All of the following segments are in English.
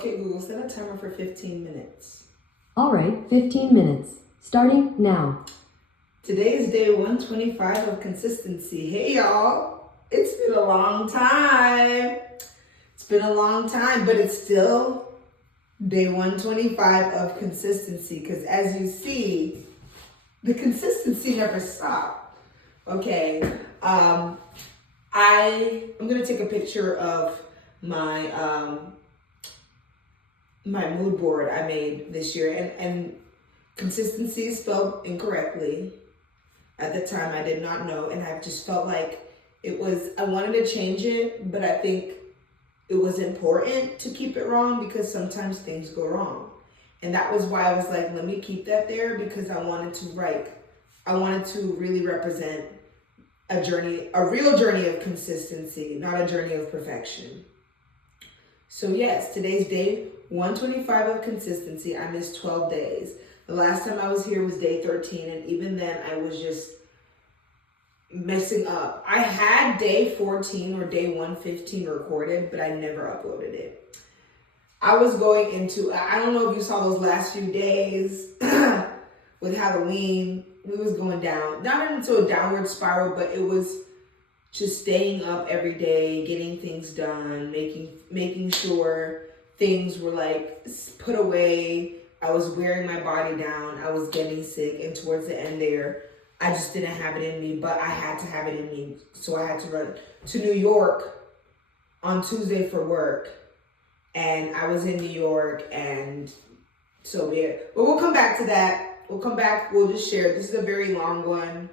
Okay, Google, set a timer for 15 minutes. All right, 15 minutes. Starting now. Today is day 125 of consistency. Hey, y'all. It's been a long time. It's been a long time, but it's still day 125 of consistency because as you see, the consistency never stopped. Okay, I'm going to take a picture of my my mood board I made this year, and consistency is spelled incorrectly. At the time, I did not know, and I just felt like I wanted to change it, but I think it was important to keep it wrong because sometimes things go wrong. And that was why I was like, let me keep that there because I wanted to really represent a real journey of consistency, not a journey of perfection. So yes, today's day 125 of consistency. I missed 12 days. The last time I was here was day 13, and even then I was just messing up. I had day 14 or day 115 recorded, but I never uploaded it. I was going into, I don't know if you saw those last few days with Halloween. We was going down, not into a downward spiral, but it was just staying up every day, getting things done, making sure things were like put away. I was wearing my body down. I was getting sick, and towards the end there, I just didn't have it in me, but I had to have it in me. So I had to run to New York on Tuesday for work, and I was in New York, and so yeah. But we'll come back to that. We'll just share. This is a very long one,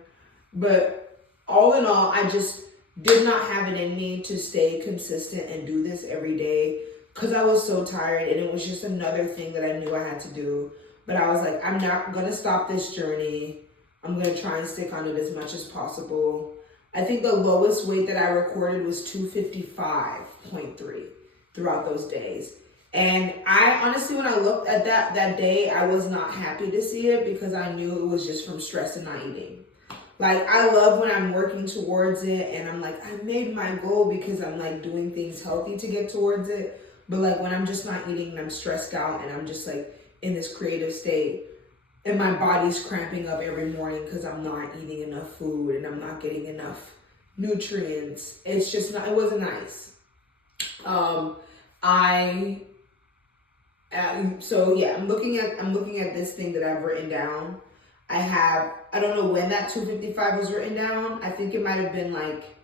but all in all, I just did not have it in me to stay consistent and do this every day because I was so tired, and it was just another thing that I knew I had to do. But I was like, I'm not going to stop this journey. I'm going to try and stick on it as much as possible. I think the lowest weight that I recorded was 255.3 throughout those days. And I honestly, when I looked at that day, I was not happy to see it because I knew it was just from stress and not eating. Like, I love when I'm working towards it and I'm like, I made my goal because I'm like doing things healthy to get towards it. But like when I'm just not eating and I'm stressed out and I'm just like in this creative state and my body's cramping up every morning because I'm not eating enough food and I'm not getting enough nutrients. It's just not, it wasn't nice. So yeah, I'm looking at this thing that I've written down. I don't know when that 255 was written down. I think it might have been like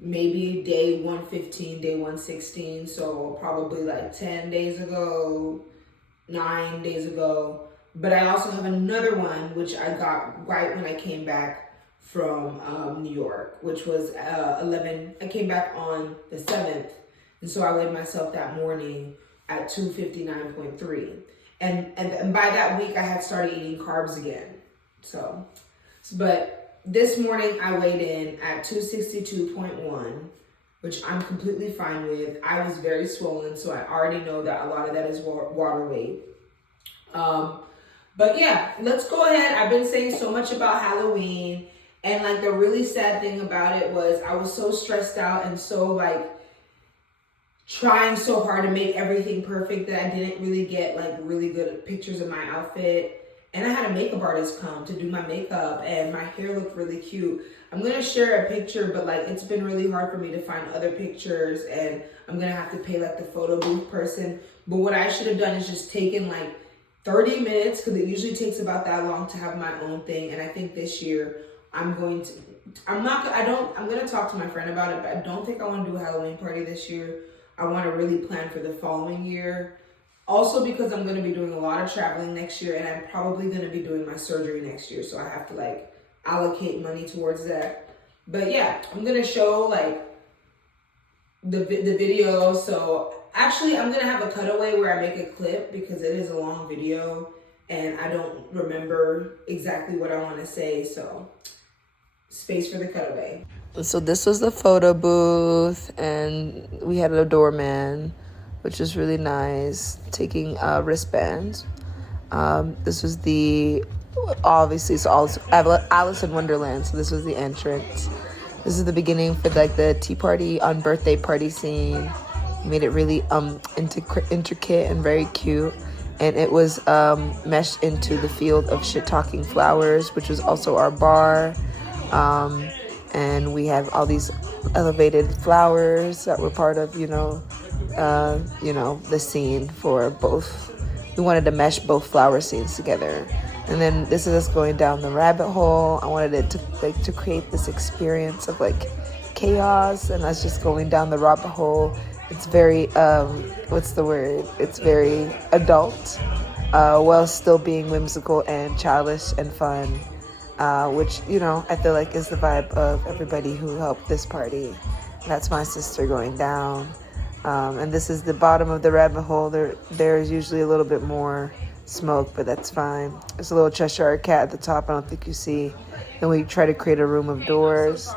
maybe day 115, day 116. So probably like 10 days ago, 9 days ago. But I also have another one, which I got right when I came back from New York, which was 11. I came back on the 7th. And so I weighed myself that morning at 259.3. And by that week, I had started eating carbs again. But this morning I weighed in at 262.1, which I'm completely fine with. I was very swollen, so I already know that a lot of that is water weight. But yeah, let's go ahead. I've been saying so much about Halloween, and like the really sad thing about it was I was so stressed out and so like trying so hard to make everything perfect that I didn't really get like really good pictures of my outfit. And I had a makeup artist come to do my makeup and my hair looked really cute. I'm going to share a picture, but like it's been really hard for me to find other pictures and I'm going to have to pay like the photo booth person. But what I should have done is just taken like 30 minutes because it usually takes about that long to have my own thing. And I think this year I'm going to talk to my friend about it, but I don't think I want to do a Halloween party this year. I want to really plan for the following year. Also because I'm going to be doing a lot of traveling next year and I'm probably going to be doing my surgery next year. So I have to like allocate money towards that. But yeah, I'm going to show like the video. So actually I'm going to have a cutaway where I make a clip because it is a long video and I don't remember exactly what I want to say. So space for the cutaway. So this was the photo booth and we had a doorman, which was really nice, taking wristbands. This was obviously, so Alice in Wonderland, so this was the entrance. This is the beginning for like the tea party on birthday party scene. made it really intricate and very cute. And it was meshed into the field of Shit Talking Flowers, which was also our bar. And we have all these elevated flowers that were part of, the scene for both. We wanted to mesh both flower scenes together. And then this is us going down the rabbit hole. I wanted it to create this experience of like chaos and us just going down the rabbit hole. It's very, It's very adult, while still being whimsical and childish and fun, which, I feel like is the vibe of everybody who helped this party. That's my sister going down. And this is the bottom of the rabbit hole. There's usually a little bit more smoke, but that's fine. There's a little Cheshire cat at the top. I don't think you see. And we try to create a room of doors.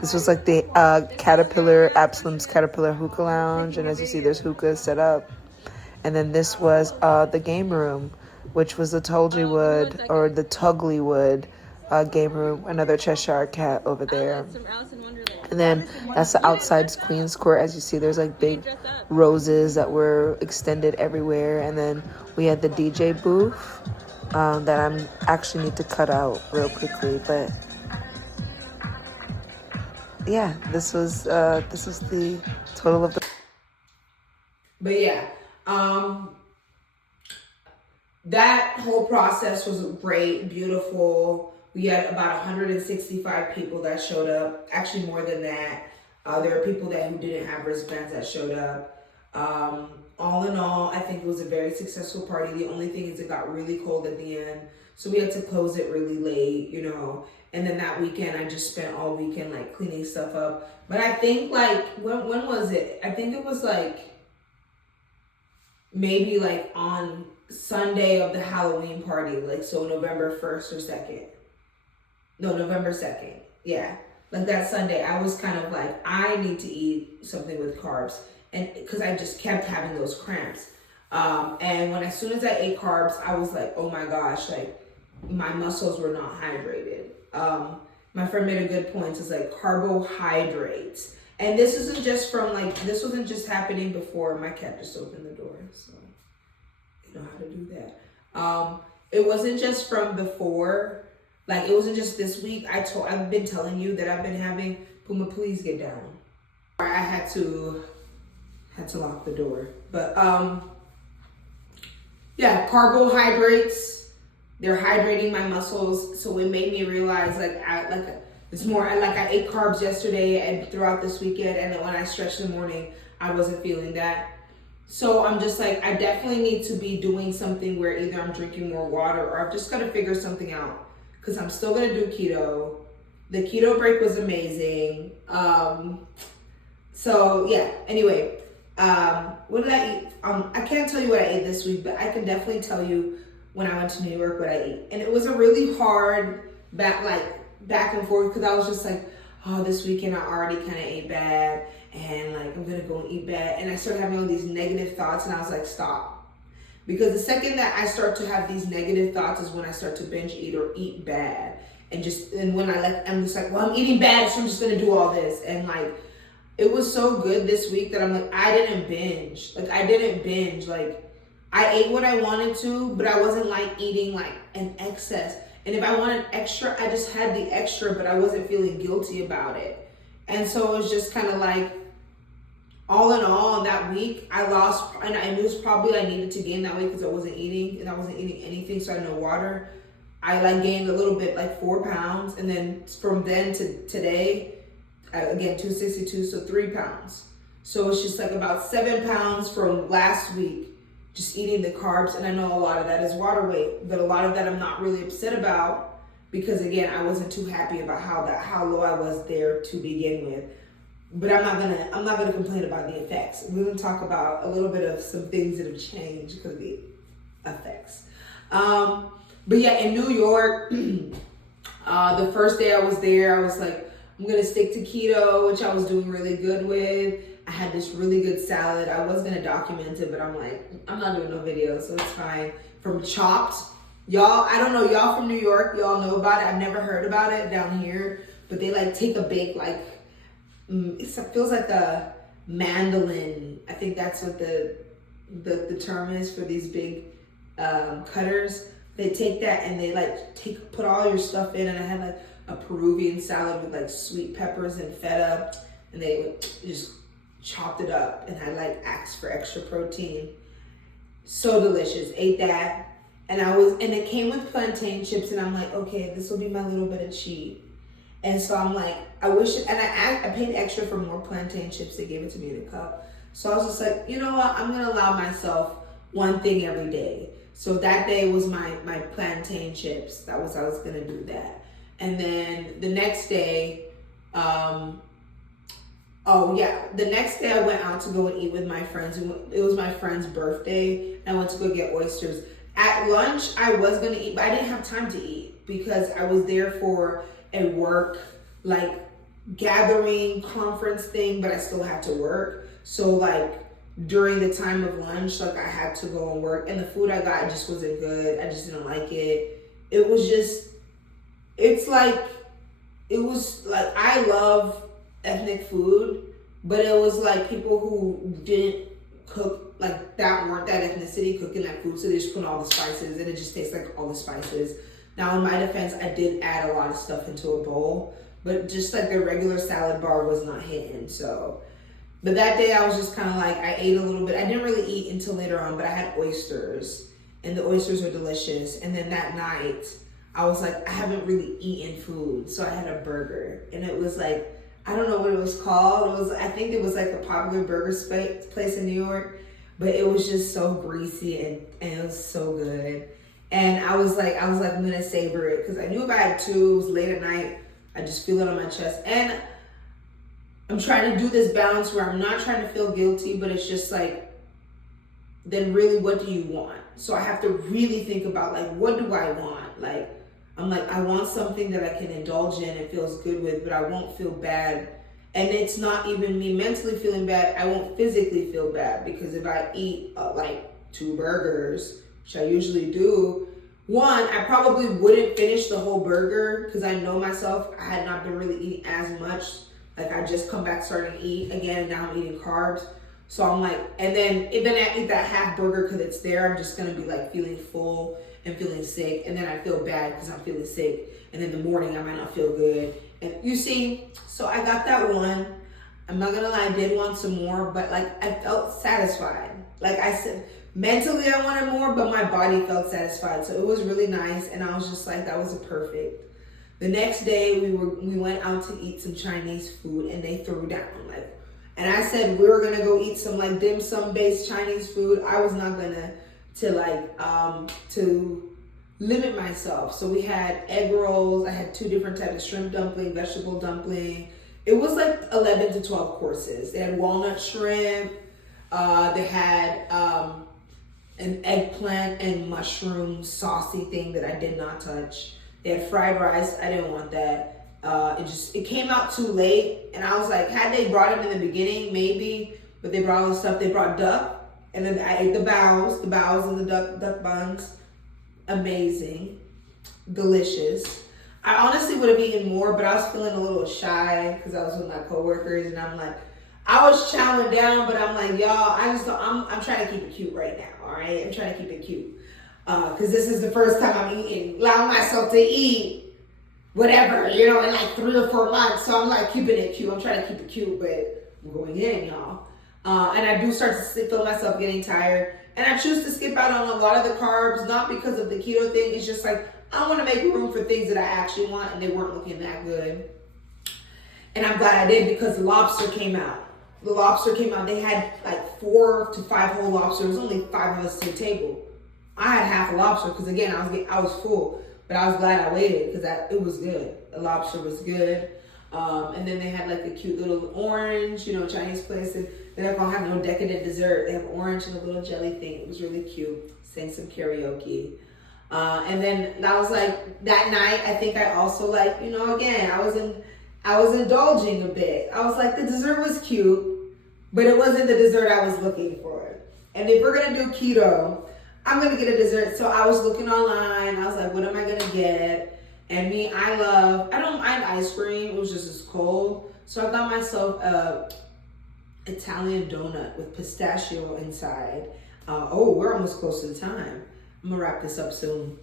This was like the Absalom's Caterpillar Hookah Lounge. And as you see, there's hookahs set up. And then this was the game room, which was the Toglywood or the Tuglywood game room. Another Cheshire cat over there. And then that's the outside Queen's Court. As you see, there's like big roses that were extended everywhere. And then we had the DJ booth that I actually need to cut out real quickly. But yeah, this was the total of the. But yeah, that whole process was great, beautiful. We had about 165 people that showed up. Actually, more than that. There were people who didn't have wristbands that showed up. All in all, I think it was a very successful party. The only thing is it got really cold at the end, so we had to close it really late, And then that weekend, I just spent all weekend like cleaning stuff up. But I think like when was it? I think it was like maybe like on Sunday of the Halloween party, like so November 1st or 2nd. No, November 2nd. Yeah. Like that Sunday, I was kind of like, I need to eat something with carbs. And because I just kept having those cramps. And as soon as I ate carbs, I was like, oh my gosh, like my muscles were not hydrated. My friend made a good point. It's like carbohydrates. And this isn't just this wasn't just happening before. My cat just opened the door. So you know how to do that. It wasn't just from before. Like, it wasn't just this week. I've been telling you that I've been having, Puma, please get down. I had to lock the door. But, yeah, carbohydrates, they're hydrating my muscles. So it made me realize, I ate carbs yesterday and throughout this weekend. And then when I stretched in the morning, I wasn't feeling that. So I'm just like, I definitely need to be doing something where either I'm drinking more water or I've just got to figure something out. Because I'm still going to do keto. The keto break was amazing. So, yeah. Anyway, what did I eat? I can't tell you what I ate this week, but I can definitely tell you when I went to New York what I ate. And it was a really hard back and forth because I was just like, oh, this weekend I already kind of ate bad. And, I'm going to go and eat bad. And I started having all these negative thoughts. And I was like, stop. Because the second that I start to have these negative thoughts is when I start to binge eat or eat bad. And when I'm just like, well, I'm eating bad, so I'm just going to do all this. And it was so good this week that I'm like, I didn't binge. I ate what I wanted to, but I wasn't eating an excess. And if I wanted extra, I just had the extra, but I wasn't feeling guilty about it. And so it was just kind of all in all, that week, I lost, and it was probably I needed to gain that weight because I wasn't eating, and I wasn't eating anything, so I had no water. I gained a little bit, 4 pounds, and then from then to today, again, 262, so 3 pounds. So it's just about 7 pounds from last week, just eating the carbs, and I know a lot of that is water weight, but a lot of that I'm not really upset about because, again, I wasn't too happy about how low I was there to begin with. But I'm not gonna complain about the effects. We're gonna talk about a little bit of some things that have changed because of the effects. But yeah, in New York, the first day I was there, I was like, I'm gonna stick to keto, which I was doing really good with. I had this really good salad. I was gonna document it, but I'm like, I'm not doing no video, so it's fine. From Chopped, y'all, I don't know, y'all from New York, y'all know about it. I've never heard about it down here, but they take a bake it feels like a mandolin I think that's what the term is for these big cutters. They take that and they like put all your stuff in, and I had like a Peruvian salad with like sweet peppers and feta, and they just chopped it up, and I like asked for extra protein. So delicious. Ate that, and it came with plantain chips, and I'm like, okay, this will be my little bit of cheat. And so I'm like, I paid extra for more plantain chips. They gave it to me in a cup. So I was just like, you know what? I'm gonna allow myself one thing every day. So that day was my plantain chips. I was gonna do that. And then the next day, the next day I went out to go and eat with my friends. It was my friend's birthday, and I went to go get oysters. At lunch, I was gonna eat, but I didn't have time to eat because I was there for a work like gathering conference thing, but I still had to work. So like during the time of lunch, like I had to go and work, and the food I got just wasn't good. I just didn't like it. It was like I love ethnic food, but it was like people who didn't cook like that, weren't that ethnicity cooking that food, so they just put all the spices and it just tastes like all the spices. Now, in my defense, I did add a lot of stuff into a bowl, but just like the regular salad bar was not hitting. So, but that day I was just kind of like, I ate a little bit. I didn't really eat until later on, but I had oysters, and the oysters were delicious. And then that night, I was like, I haven't really eaten food, so I had a burger, and it was like, I don't know what it was called. I think it was like a popular burger place in New York, but it was just so greasy and it was so good. And I was like, I'm gonna savor it, because I knew if I had two, it was late at night, I just feel it on my chest. And I'm trying to do this balance where I'm not trying to feel guilty, but it's just like, then really, what do you want? So I have to really think about like, what do I want? Like, I'm like, I want something that I can indulge in and feels good with, but I won't feel bad. And it's not even me mentally feeling bad. I won't physically feel bad, because if I eat like 2 burgers, which I usually do, one, I probably wouldn't finish the whole burger, because I know myself, I had not been really eating as much. Like I just come back starting to eat again, and now I'm eating carbs. So I'm like, and then I eat that half burger because it's there, I'm just gonna be like feeling full and feeling sick, and then I feel bad because I'm feeling sick, and then in the morning I might not feel good. And you see, so I got that one. I'm not gonna lie, I did want some more, but like I felt satisfied. Like I said, mentally I wanted more, but my body felt satisfied. So it was really nice, and I was just like, that was perfect. The next day we went out to eat some Chinese food, and they threw down like, and I said we were gonna go eat some like dim sum based Chinese food. I was not gonna to limit myself. So we had egg rolls. I had 2 different types of shrimp dumpling, vegetable dumpling. It was like 11 to 12 courses. They had walnut shrimp. They had an eggplant and mushroom saucy thing that I did not touch. They had fried rice. I didn't want that. It came out too late, and I was like, had they brought it in the beginning, maybe, but they brought all the stuff. They brought duck, and then I ate the bowels and the duck buns. Amazing, delicious. I honestly would have eaten more, but I was feeling a little shy because I was with my coworkers, and I'm like, I was chowing down, but I'm like, y'all, I'm trying to keep it cute right now, all right? I'm trying to keep it cute. Because this is the first time I'm allowing myself to eat whatever, in like 3 or 4 months. So I'm like keeping it cute. I'm trying to keep it cute, but I'm going in, y'all. And I do start to feel myself getting tired. And I choose to skip out on a lot of the carbs, not because of the keto thing. It's just like, I want to make room for things that I actually want, and they weren't looking that good. And I'm glad I did, because the lobster came out. They had like 4 to 5 whole lobsters. There was only 5 of us to the table. I had half a lobster because, again, I was full. But I was glad I waited because it was good. The lobster was good. And then they had like a cute little orange, Chinese place. They're not going to have no decadent dessert. They have orange and a little jelly thing. It was really cute. Sang some karaoke. And then that was like, that night, I think I also like, again, I was indulging a bit. I was like, the dessert was cute, but it wasn't the dessert I was looking for. And if we're going to do keto, I'm going to get a dessert. So I was looking online. I was like, what am I going to get? And I don't mind ice cream. It was just as cold. So I got myself Italian donut with pistachio inside. Oh, we're almost close to the time. I'm gonna wrap this up soon.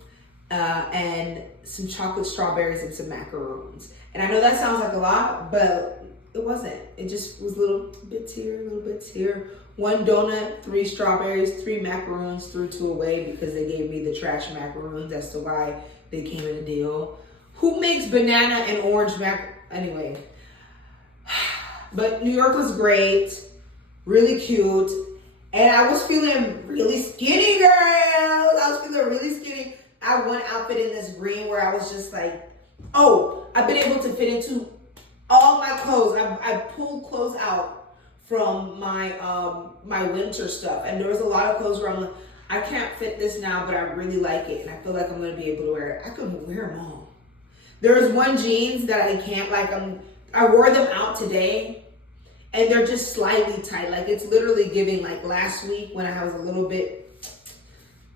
And some chocolate strawberries and some macaroons. And I know that sounds like a lot, but it wasn't. It just was little bits here, little bits here. 1 donut, 3 strawberries, 3 macaroons, threw 2 away because they gave me the trash macaroons. That's why they came in a deal. Who makes banana and orange anyway? But New York was great, really cute. And I was feeling really skinny, girls. I was feeling really skinny. I had one outfit in this green where I was just like, oh, I've been able to fit into all my clothes. I pulled clothes out from my my winter stuff. And there was a lot of clothes where I'm like, I can't fit this now, but I really like it. And I feel like I'm gonna be able to wear it. I could wear them all. There was one jeans that I can't, like, I wore them out today and they're just slightly tight. Like, it's literally giving, like, last week when I was a little bit,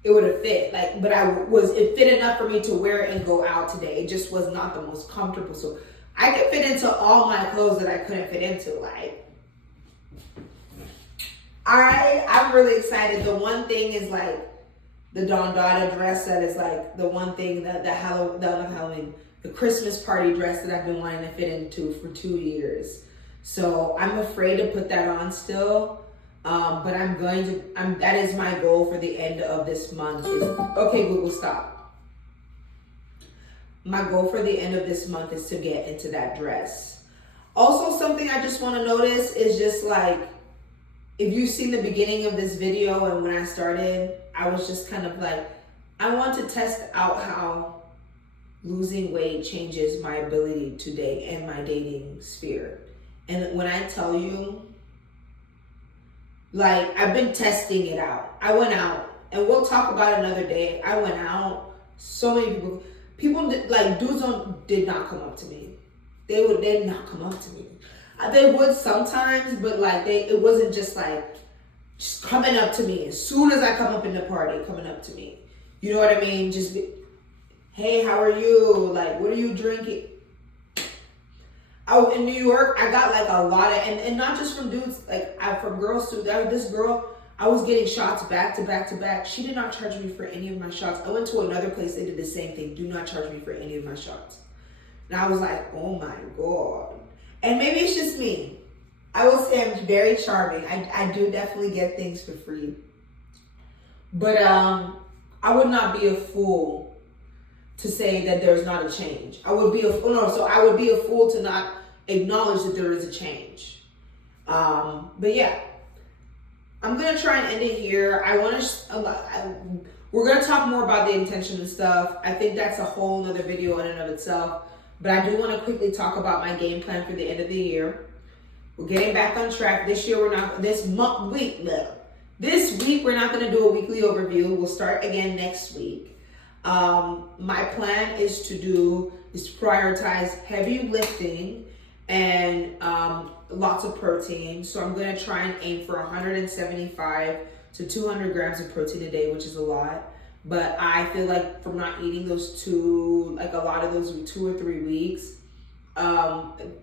it would have fit. Like, but it fit enough for me to wear it and go out today. It just was not the most comfortable. So I could fit into all my clothes that I couldn't fit into. Like, I'm really excited. The one thing is, like, the Don Dada dress that is, like, the one thing that the Christmas party dress that I've been wanting to fit into for 2 years. So I'm afraid to put that on still. But that is my goal for the end of this month okay, Google, stop. My goal for the end of this month is to get into that dress. Also, something I just want to notice is just like, if you've seen the beginning of this video and when I started, I was just kind of like, I want to test out how losing weight changes my ability to date and my dating sphere. And when I tell you, like, I've been testing it out. I went out, and we'll talk about it another day. I went out, so many people like, dudes did not come up to me. They did not come up to me. They would sometimes, but like, it wasn't just like, just coming up to me. As soon as I come up in the party, coming up to me. You know what I mean? Just hey, how are you? Like, what are you drinking? In New York, I got like a lot of, and not just from dudes, like from girls too. This girl, I was getting shots back to back to back. She did not charge me for any of my shots. I went to another place, they did the same thing. Do not charge me for any of my shots. And I was like, oh my God. And maybe it's just me. I will say I'm very charming. I do definitely get things for free. But I would not be a fool to say that there's not a change. I would be a fool to not acknowledge that there is a change. But yeah, I'm gonna try and end it here. We're gonna talk more about the intention and stuff. I think that's a whole nother video in and of itself. But I do want to quickly talk about my game plan for the end of the year. We're getting back on track. This year this week we're not gonna do a weekly overview. We'll start again next week. My plan is to prioritize heavy lifting and lots of protein. So I'm going to try and aim for 175 to 200 grams of protein a day, which is a lot. But I feel like from not eating a lot of those 2 or 3 weeks,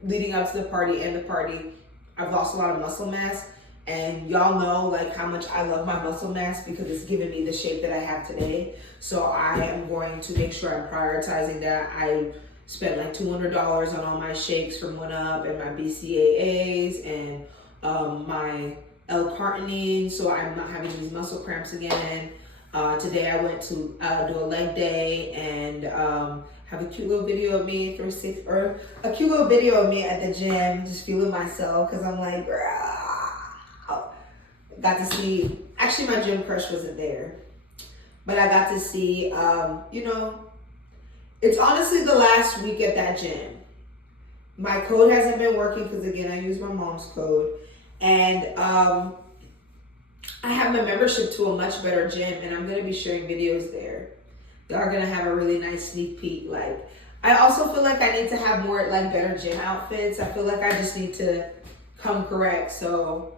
leading up to the party and the party, I've lost a lot of muscle mass. And y'all know like how much I love my muscle mass because it's given me the shape that I have today. So I am going to make sure I'm prioritizing that. I spent like $200 on all my shakes from OneUp and my BCAAs and my L-carnitine, so I'm not having these muscle cramps again. Today I went to do a leg day and have a cute little video of me at the gym, just feeling myself because I'm like, got to see, actually my gym crush wasn't there, but I got to see, it's honestly the last week at that gym. My code hasn't been working because again, I use my mom's code, and I have my membership to a much better gym, and I'm going to be sharing videos there. Y'all are going to have a really nice sneak peek. Like, I also feel like I need to have more like better gym outfits. I feel like I just need to come correct. So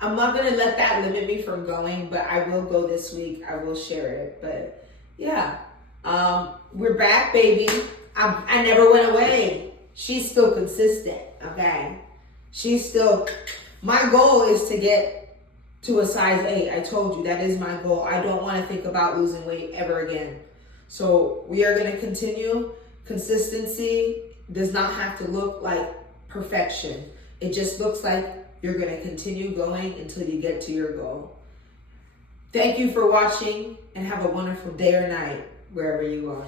I'm not going to let that limit me from going, but I will go this week. I will share it. But yeah, we're back, baby. I never went away. She's still consistent, okay? She's still My goal is to get to a size 8. I told you that is my goal. I don't want to think about losing weight ever again. So we are going to continue. Consistency does not have to look like perfection. It just looks like you're going to continue going until you get to your goal. Thank you for watching and have a wonderful day or night wherever you are.